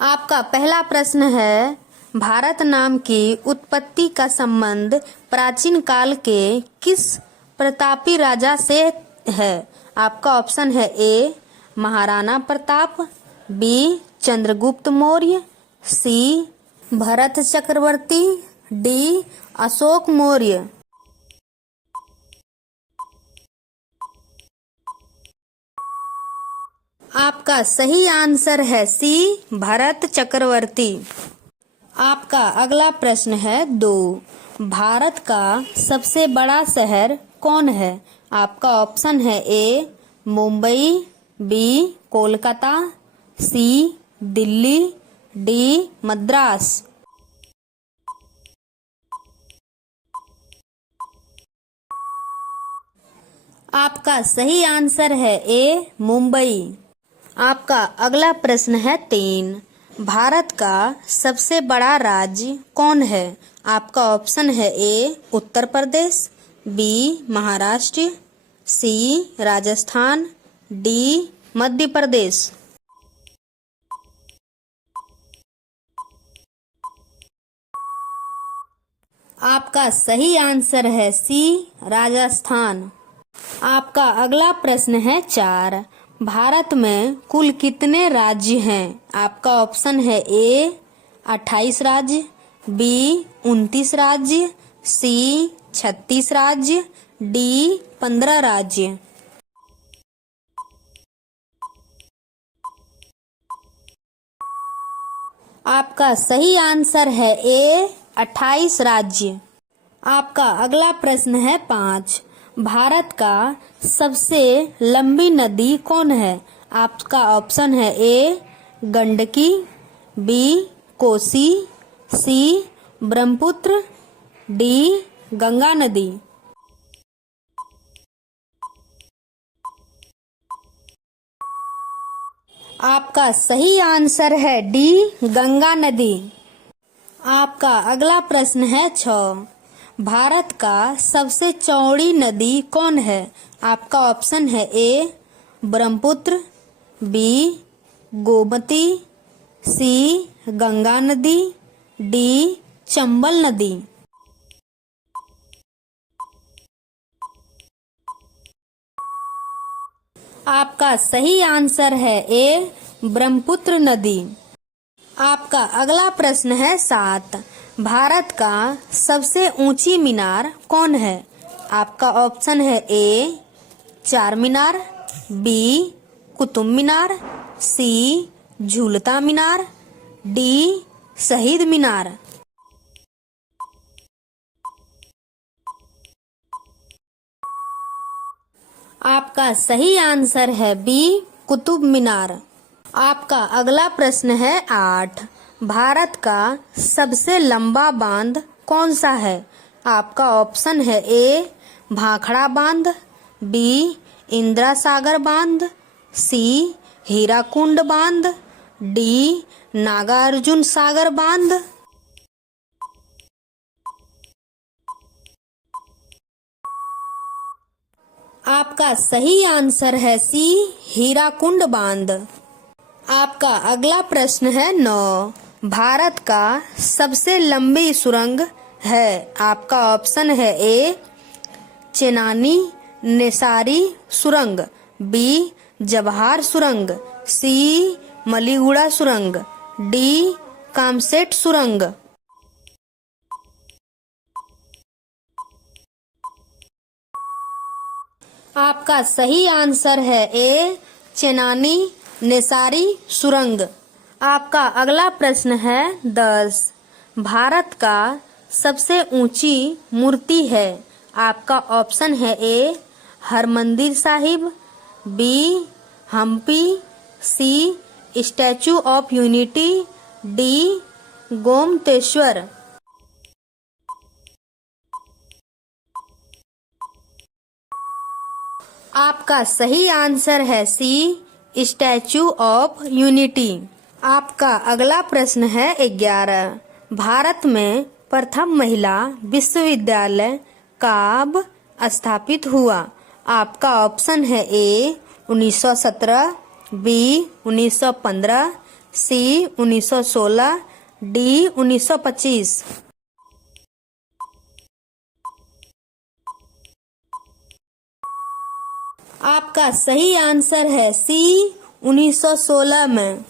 आपका पहला प्रश्न है, भारत नाम की उत्पत्ति का संबंध प्राचीन काल के किस प्रतापी राजा से है? आपका ऑप्शन है ए महाराणा प्रताप, बी चंद्रगुप्त मौर्य, सी भरत चक्रवर्ती, डी अशोक मौर्य। आपका सही आंसर है सी भरत चक्रवर्ती। आपका अगला प्रश्न है 2, भारत का सबसे बड़ा शहर कौन है? आपका ऑप्शन है ए मुंबई, बी कोलकाता, सी दिल्ली, डी मद्रास। आपका सही आंसर है ए मुंबई। आपका अगला प्रश्न है 3, भारत का सबसे बड़ा राज्य कौन है? आपका ऑप्शन है ए उत्तर प्रदेश, बी महाराष्ट्र, सी राजस्थान, डी मध्य प्रदेश। आपका सही आंसर है सी राजस्थान। आपका अगला प्रश्न है 4, भारत में कुल कितने राज्य हैं? आपका ऑप्शन है ए 28 राज्य, बी 29 राज्य, सी 36 राज्य, डी 15 राज्य। आपका सही आंसर है ए 28 राज्य। आपका अगला प्रश्न है 5, भारत का सबसे लंबी नदी कौन है? आपका ऑप्शन है ए गंडकी, बी कोसी, सी ब्रह्मपुत्र, डी गंगा नदी। आपका सही आंसर है डी गंगा नदी। आपका अगला प्रश्न है 6, भारत का सबसे चौड़ी नदी कौन है? आपका ऑप्शन है ए ब्रह्मपुत्र, बी गोमती, सी गंगा नदी, डी चंबल नदी। आपका सही आंसर है ए ब्रह्मपुत्र नदी। आपका अगला प्रश्न है 7, भारत का सबसे ऊंची मीनार कौन है? आपका ऑप्शन है ए चार मीनार, बी कुतुब मीनार, सी झूलता मीनार, डी शहीद मीनार। आपका सही आंसर है बी कुतुब मीनार। आपका अगला प्रश्न है 8, भारत का सबसे लंबा बांध कौन सा है? आपका ऑप्शन है ए भाखड़ा बांध, बी इंदिरा सागर बांध, सी हीराकुंड बांध, डी नागार्जुन सागर बांध। आपका सही आंसर है सी हीराकुंड बांध। आपका अगला प्रश्न है 9, भारत का सबसे लंबी सुरंग है? आपका ऑप्शन है ए चेनानी नेसारी सुरंग, बी जवाहर सुरंग, सी मलीगुड़ा सुरंग, डी कामसेट सुरंग। आपका सही आंसर है ए चेनानी नेसारी सुरंग। आपका अगला प्रश्न है 10, भारत का सबसे ऊंची मूर्ति है? आपका ऑप्शन है A Harmandir Sahib, B Hampi, C Statue of Unity, D Gommateshwara. आपका सही आंसर है सी स्टैचू ऑफ यूनिटी। आपका अगला प्रश्न है 11, भारत में प्रथम महिला विश्वविद्यालय कब स्थापित हुआ? आपका ऑप्शन है ए 1917, बी 1915, सी 1916, डी 1925। आपका सही आंसर है सी 1916 में।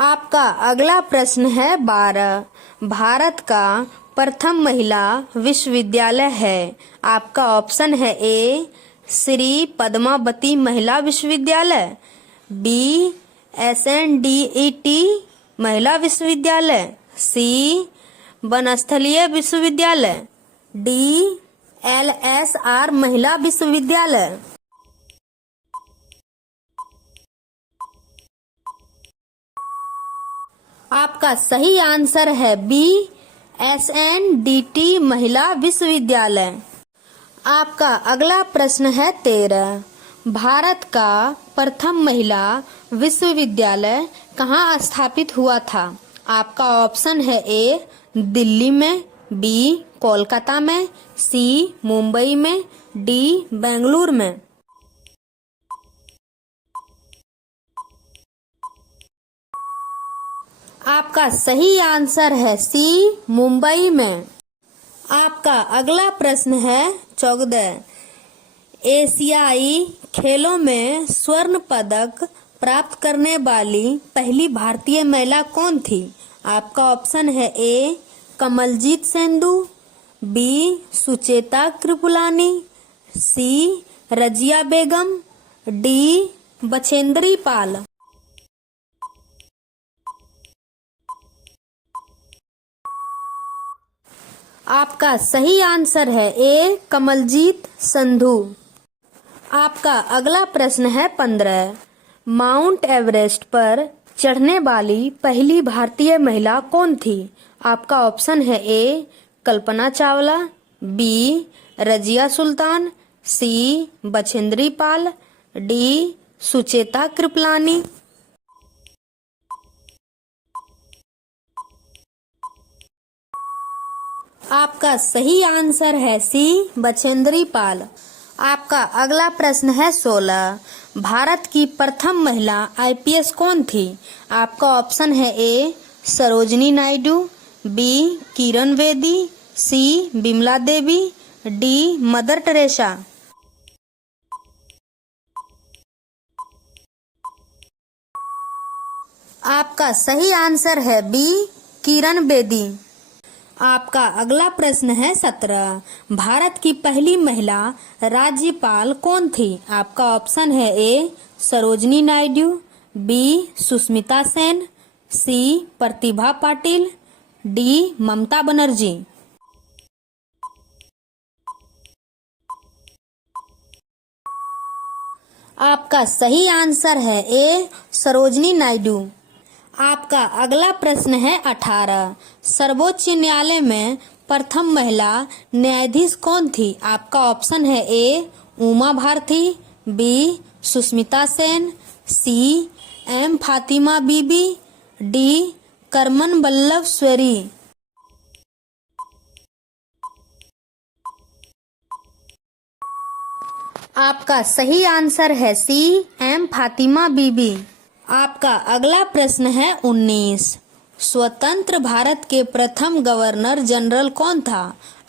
आपका अगला प्रश्न है 12। भारत का प्रथम महिला विश्वविद्यालय है। आपका ऑप्शन है ए श्री पद्मावती महिला विश्वविद्यालय, बी SNDET महिला विश्वविद्यालय, सी वनस्थलीय विश्वविद्यालय, डी LSR महिला विश्वविद्यालय। आपका सही आंसर है बी SNDT महिला विश्वविद्यालय। आपका अगला प्रश्न है 13। भारत का प्रथम महिला विश्वविद्यालय कहाँ स्थापित हुआ था? आपका ऑप्शन है ए दिल्ली में, बी कोलकाता में, सी मुंबई में, डी बेंगलुरु में। आपका सही आंसर है सी मुंबई में। आपका अगला प्रश्न है 14। एशियाई खेलों में स्वर्ण पदक प्राप्त करने वाली पहली भारतीय महिला कौन थी? आपका ऑप्शन है ए कमलजीत संधू, बी सुचेता कृपलानी, सी रजिया बेगम, डी बछेंद्री पाल। आपका सही आंसर है ए कमलजीत संधू। आपका अगला प्रश्न है 15। माउंट एवरेस्ट पर चढ़ने वाली पहली भारतीय महिला कौन थी? आपका ऑप्शन है ए कल्पना चावला, बी रजिया सुल्तान, सी बछेंद्री पाल, डी सुचेता कृपलानी। आपका सही आंसर है सी बछेंद्री पाल। आपका अगला प्रश्न है 16। भारत की प्रथम महिला IPS कौन थी? आपका ऑप्शन है ए सरोजनी नायडू, बी किरण बेदी, सी बिमला देवी, डी मदर टेरेसा। आपका सही आंसर है बी किरण बेदी। आपका अगला प्रश्न है 17। भारत की पहली महिला राज्यपाल कौन थी? आपका ऑप्शन है ए सरोजनी नायडू, बी सुष्मिता सेन, सी प्रतिभा पाटिल, डी ममता बनर्जी। आपका सही आंसर है ए सरोजनी नायडू। आपका अगला प्रश्न है 18। सर्वोच्च न्यायालय में प्रथम महिला न्यायाधीश कौन थी? आपका ऑप्शन है ए उमा भारती, बी सुष्मिता सेन, सी M फातिमा बीबी, डी करमन बल्लभ स्वैरी। आपका सही आंसर है सी M फातिमा बीबी। आपका अगला प्रश्न है 19। स्वतंत्र भारत के प्रथम गवर्नर जनरल कौन था?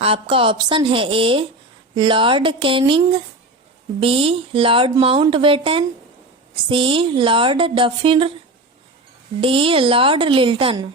आपका ऑप्शन है A lord Canning, B lord Mountbatten, C lord Dufferin, D lord Lytton.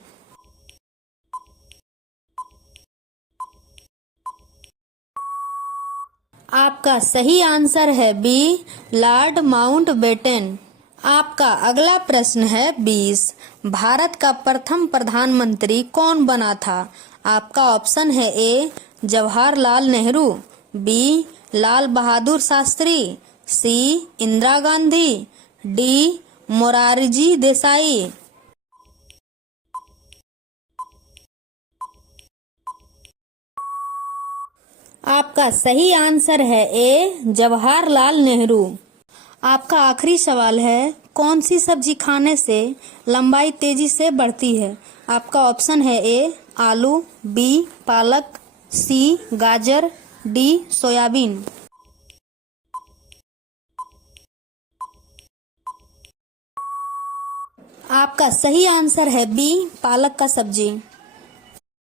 आपका सही आंसर है बी लॉर्ड माउंटबेटन। आपका अगला प्रश्न है 20। भारत का प्रथम प्रधानमंत्री कौन बना था? आपका ऑप्शन है ए जवाहरलाल नेहरू, बी लाल बहादुर शास्त्री, सी इंदिरा गांधी, डी मोरारजी देसाई। आपका सही आंसर है ए जवाहरलाल नेहरू। आपका आखिरी सवाल है कौन सी सब्जी खाने से लंबाई तेजी से बढ़ती है? आपका ऑप्शन है ए आलू, बी पालक, सी गाजर, डी सोयाबीन। आपका सही आंसर है बी, पालक का सब्जी।